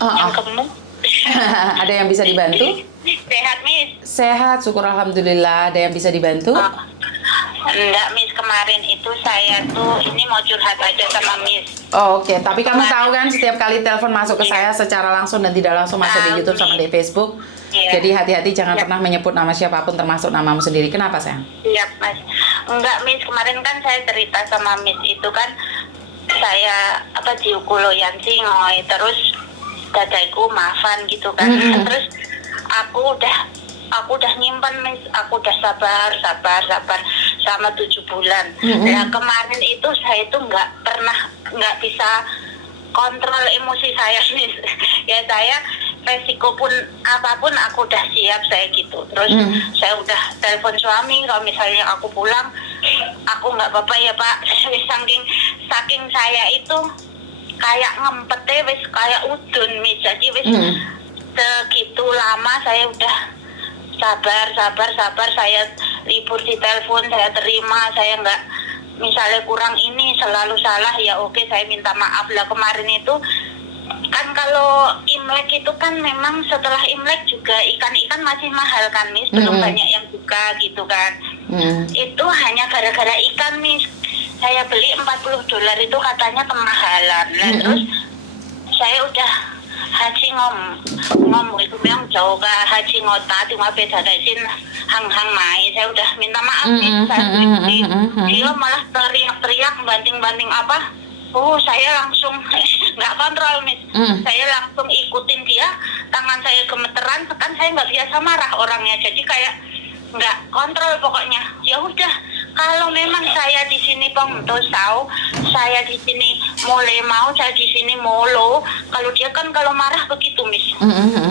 Oh, yang oh. gemuk. Ada yang bisa dibantu? Sehat, Miss. Sehat, syukur alhamdulillah. Ada yang bisa dibantu? Oh, enggak, Miss. Kemarin itu saya tuh ini mau curhat aja sama Miss. Oh, oke. Tapi kamu tahu Kemarin, kan setiap kali telepon masuk ke saya iya, secara langsung dan tidak langsung masuk di tahu, YouTube sama di Miss. Facebook. Iya, Jadi hati-hati jangan iya, pernah menyebut nama siapapun termasuk namamu sendiri. Kenapa, sayang? siap, Mas. Enggak, Miss. Kemarin kan saya cerita sama Miss itu kan saya apa diukuloyan sih ngoy terus dadaku maafan gitu kan. Mm-mm. Terus aku udah nyimpan, Miss. Aku udah sabar sama 7 bulan. Mm-mm. Nah kemarin itu saya itu nggak bisa kontrol emosi saya, Miss. Ya saya resiko pun apapun aku udah siap saya gitu. Terus saya udah telepon suami kalau misalnya aku pulang, aku nggak apa-apa ya Pak. saking saya itu kayak ngempete wis kayak udun, Miss. Jadi wis segitu lama saya udah sabar saya libur di telepon saya terima, saya nggak misalnya kurang ini selalu salah ya oke saya minta maaf lah. Kemarin itu kan kalau Imlek itu kan memang setelah Imlek juga ikan-ikan masih mahal kan, Miss, belum banyak yang buka gitu kan. Itu hanya gara-gara ikan, Miss, saya beli $40 itu katanya kemahalan. Nah terus saya udah haji ngom itu memang jauh ke haji ngota cuma beda sin hang mai. Saya udah minta maaf nih, dia malah teriak-teriak banting-banting apa. Saya langsung nggak kontrol, Miss. Saya langsung ikutin dia, tangan saya gemeteran, kan saya nggak biasa marah orangnya, jadi kayak nggak kontrol pokoknya. Ya udah, kalau memang saya di sini pemtosau, saya di sini mulai mau, saya di sini molo. Kalau dia kan kalau marah begitu, Miss.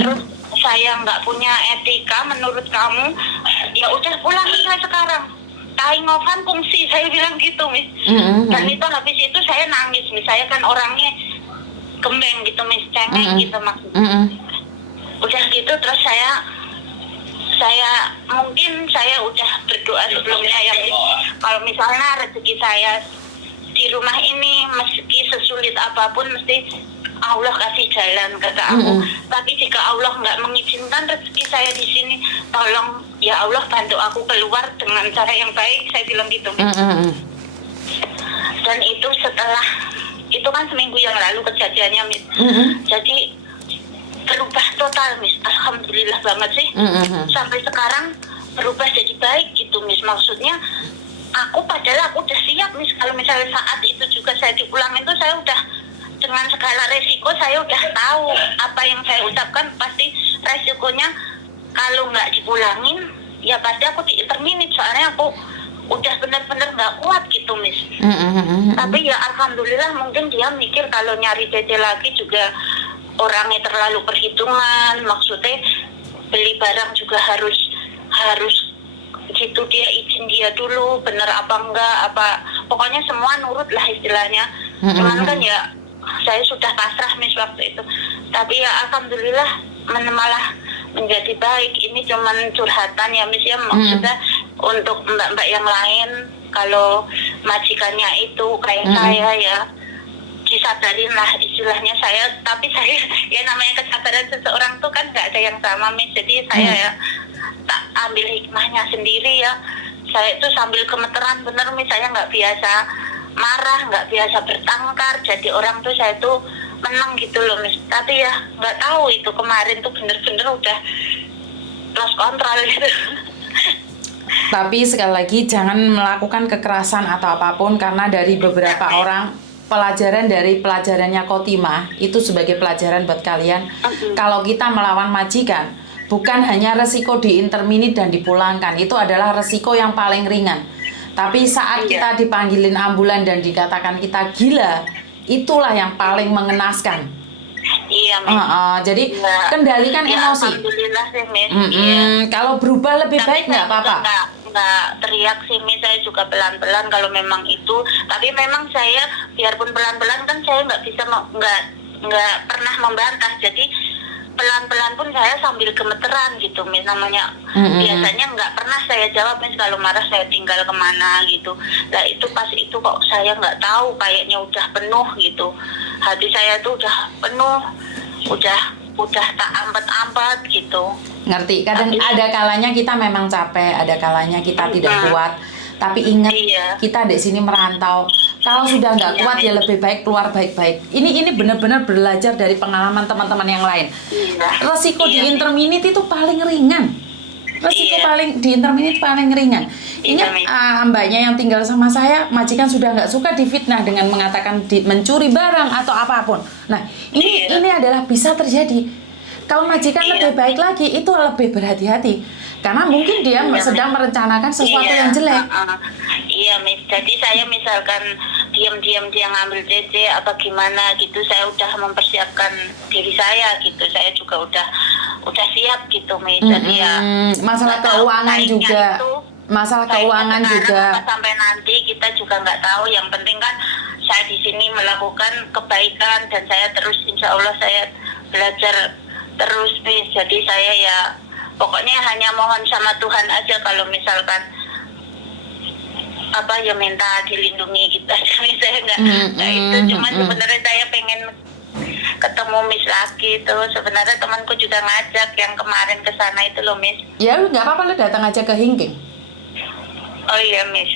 Terus saya nggak punya etika menurut kamu, ya udah pulang saya sekarang. Ngofan fungsi, saya bilang gitu, Miss. Dan itu habis itu saya nangis, Miss. Saya kan orangnya gembeng gitu, Miss, cengeng gitu maksudnya. Udah gitu terus saya mungkin saya udah berdoa sebelumnya ya, Miss. Kalau misalnya rezeki saya di rumah ini meski sesulit apapun mesti Allah kasih jalan kata aku. Tapi jika Allah nggak mengizinkan rezeki saya di sini, tolong ya Allah bantu aku keluar dengan cara yang baik, saya bilang gitu. Dan itu setelah itu kan seminggu yang lalu kejadiannya, Miss. Jadi berubah total, Miss. Alhamdulillah banget sih. Sampai sekarang berubah jadi baik gitu, Miss. Maksudnya padahal aku udah siap, Miss. Kalau misalnya saat itu juga saya dipulangin tuh saya udah dengan segala resiko saya udah tahu apa yang saya ucapkan pasti resikonya kalau nggak dipulangin ya pasti aku di-terminate, soalnya aku udah benar-benar nggak kuat gitu, Miss. Tapi ya alhamdulillah mungkin dia mikir kalau nyari dede lagi juga orangnya terlalu perhitungan, maksudnya beli barang juga harus gitu, dia izin dia dulu bener apa enggak, apa pokoknya semua nurut lah istilahnya. Cuman kan ya saya sudah pasrah, Miss, waktu itu. Tapi ya alhamdulillah malah menjadi baik. Ini cuman curhatan ya, Miss, ya, maksudnya untuk mbak-mbak yang lain kalau majikannya itu kayak saya ya disadarin lah istilahnya saya. Tapi saya ya namanya kesadaran seseorang tuh kan nggak ada yang sama, Miss. Jadi saya ya tak ambil hikmahnya sendiri ya. Saya itu sambil gemeteran bener, Miss. Saya nggak biasa marah, nggak biasa bertengkar, jadi orang tuh saya tuh menang gitu loh, Miss. Tapi ya nggak tahu itu kemarin tuh bener-bener udah lost kontrol gitu. Tapi sekali lagi jangan melakukan kekerasan atau apapun, karena dari beberapa orang pelajaran dari pelajarannya Khotimah itu sebagai pelajaran buat kalian. Kalau kita melawan majikan, bukan hanya resiko diinterminate dan dipulangkan, itu adalah resiko yang paling ringan. Tapi saat kita dipanggilin ambulan dan dikatakan kita gila, itulah yang paling mengenaskan. Iya, Miss. Jadi kendalikan emosi. Alhamdulillah sih, Miss. Kalau berubah lebih baik nggak apa-apa. Nggak teriak sih, Miss. Saya juga pelan-pelan kalau memang itu. Tapi memang saya biarpun pelan-pelan kan saya nggak bisa nggak pernah membantah. Jadi pelan-pelan pun saya sambil gemeteran gitu, Miss, namanya. Biasanya nggak pernah saya jawab, Miss, kalau marah saya tinggal kemana gitu. Nah itu pas itu kok saya nggak tahu kayaknya udah penuh gitu, hati saya tuh udah penuh. udah tak ampet-ampet gitu. Ngerti, kadang Tapi- ada kalanya kita memang capek, ada kalanya kita tidak kuat. Tapi ingat, Iya. kita di sini merantau. Kalau sudah nggak Iya, kuat ya Miss. lebih baik keluar baik-baik. Ini benar-benar belajar dari pengalaman teman-teman yang lain. Iya. Resiko di Iya. interminute itu paling ringan. Resiko Iya. paling di interminute paling ringan. Iya, Ingat Miss. mbaknya yang tinggal sama saya, majikan sudah nggak suka difitnah dengan mengatakan mencuri barang atau apapun. Nah, Iya. ini adalah bisa terjadi. Kalau majikan Iya. lebih baik lagi, itu lebih berhati-hati. Karena mungkin dia Iya. sedang merencanakan sesuatu Iya, yang jelek. Iya, Miss. Jadi saya misalkan diam-diam dia ngambil CC apa gimana gitu, saya udah mempersiapkan diri saya gitu. Saya juga udah siap gitu, Miss. Jadi ya Masalah nggak tahu keuangan saingnya juga. itu, Masalah saingnya keuangan sekarang juga. apa sampai nanti kita juga nggak tahu. Yang penting kan saya di sini melakukan kebaikan dan saya terus, insya Allah saya belajar terus, Miss. Jadi saya ya pokoknya hanya mohon sama Tuhan aja kalau misalkan apa ya minta dilindungi gitu aja. Saya nggak itu, cuma sebenarnya saya pengen ketemu Miss lagi tuh. Sebenarnya temanku juga ngajak yang kemarin ke sana itu loh, Miss. Ya nggak apa-apa, lu datang aja ke Hingking. Oh iya, Miss.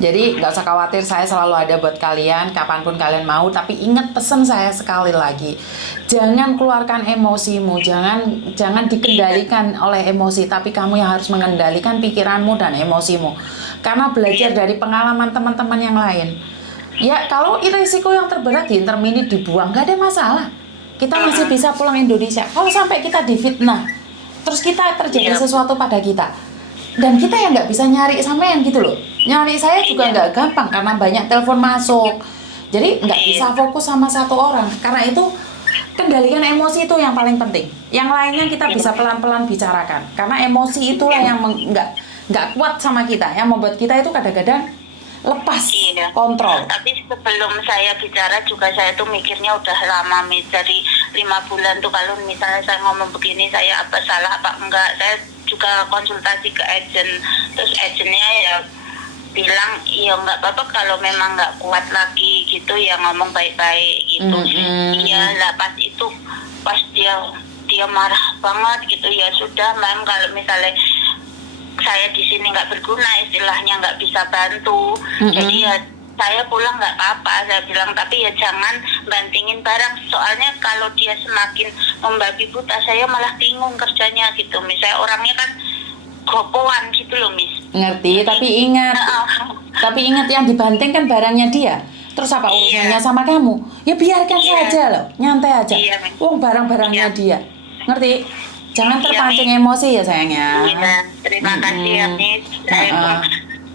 Jadi nggak usah khawatir, saya selalu ada buat kalian kapanpun kalian mau. Tapi ingat pesan saya sekali lagi, jangan keluarkan emosimu, jangan dikendalikan oleh emosi, tapi kamu yang harus mengendalikan pikiranmu dan emosimu. Karena belajar dari pengalaman teman-teman yang lain. Ya kalau risiko yang terberat di interminute dibuang, nggak ada masalah. Kita masih bisa pulang Indonesia. Kalau sampai kita difitnah, terus kita terjadi sesuatu pada kita, dan kita yang nggak bisa nyari sampean gitu loh. Nyari saya juga nggak gampang karena banyak telepon masuk. Jadi nggak bisa fokus sama satu orang. Karena itu kendalikan emosi itu yang paling penting. Yang lainnya kita bisa pelan-pelan bicarakan. Karena emosi itulah yang nggak kuat sama kita, yang membuat kita itu kadang-kadang lepas kontrol. Tapi sebelum saya bicara juga saya tuh mikirnya udah lama, Miss. Dari 5 bulan tuh kalau misalnya saya ngomong begini, saya apa salah apa enggak, saya juga konsultasi ke agent. Terus agentnya ya bilang ya nggak apa-apa kalau memang nggak kuat lagi gitu ya, ngomong baik-baik gitu. Iya lah, pas dia marah banget gitu, ya sudah ma'am, kalau misalnya saya di sini nggak berguna, istilahnya nggak bisa bantu, jadi ya saya pulang nggak apa-apa, saya bilang. Tapi ya jangan bantingin barang, soalnya kalau dia semakin membabi buta, saya malah bingung kerjanya gitu. Misalnya orangnya kan gopoan gitu loh, Miss. Ngerti, tapi ingat yang dibanting kan barangnya dia. Terus apa urusannya sama kamu? Ya biarkan saja loh, nyantai aja. Wong barang-barangnya dia. Ngerti? Jangan terpancing emosi ya sayangnya. Iya, terima kasih ya, Miss.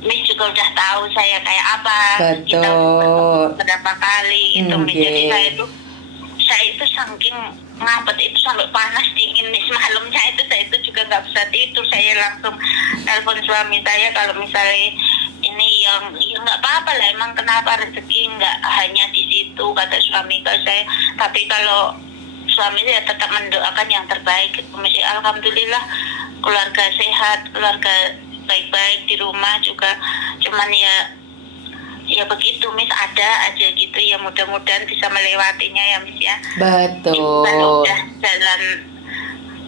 Miss juga udah tahu saya kayak apa. Betul. Kita berapa kali itu, Miss. Jadi saya itu saking ngapet itu sampai panas dingin, Miss. Malamnya saya itu juga nggak bisa tidur. Saya langsung telepon suami saya kalau misalnya ini yang ya nggak apa-apa lah, emang kenapa rezeki nggak hanya di situ, kata suami saya. Tapi kalau suami saya tetap mendoakan yang terbaik. Masih alhamdulillah keluarga sehat, keluarga baik-baik di rumah juga. Cuman ya begitu, Miss, ada aja gitu ya, mudah-mudahan bisa melewatinya ya, Miss ya. Betul. Kalau udah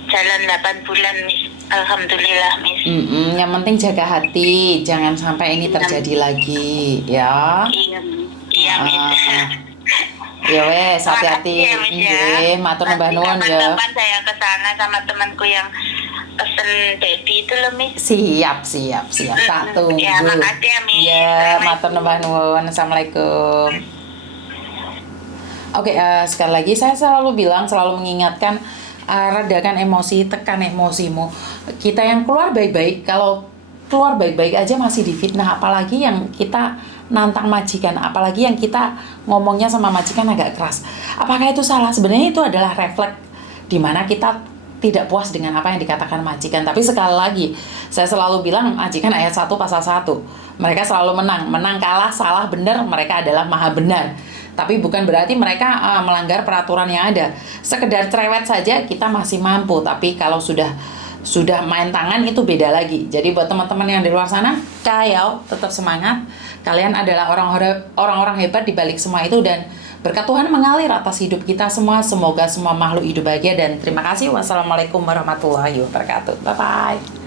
jalan 8 bulan, Miss, alhamdulillah, Miss. Yang penting jaga hati, jangan sampai ini terjadi lagi ya. Iya, Miss. Ya wes, hati-hati. Nggih, matur nuwun ya. Kapan-kapan saya ke sana sama temanku yang pesen baby itu loh, Miss. Siap. Tak tunggu. Ya, makasih ya, Miss. Ya, matur nuwun. Assalamualaikum. Oke, sekali lagi saya selalu mengingatkan, redakan emosi, tekan emosimu. Kita yang keluar baik-baik, kalau keluar baik-baik aja masih difitnah, apalagi yang kita nantang majikan, apalagi yang kita ngomongnya sama majikan agak keras. Apakah itu salah? Sebenarnya itu adalah refleks di mana kita tidak puas dengan apa yang dikatakan majikan. Tapi sekali lagi, saya selalu bilang majikan ayat 1 pasal 1. Mereka selalu menang kalah, salah, benar, mereka adalah maha benar. Tapi bukan berarti mereka melanggar peraturan yang ada. Sekedar cerewet saja kita masih mampu, tapi kalau sudah main tangan itu beda lagi. Jadi buat teman-teman yang di luar sana, tetap semangat. Kalian adalah orang-orang hebat di balik semua itu, dan berkat Tuhan mengalir atas hidup kita semua. Semoga semua makhluk hidup bahagia dan terima kasih. Wassalamualaikum warahmatullahi wabarakatuh. Bye bye.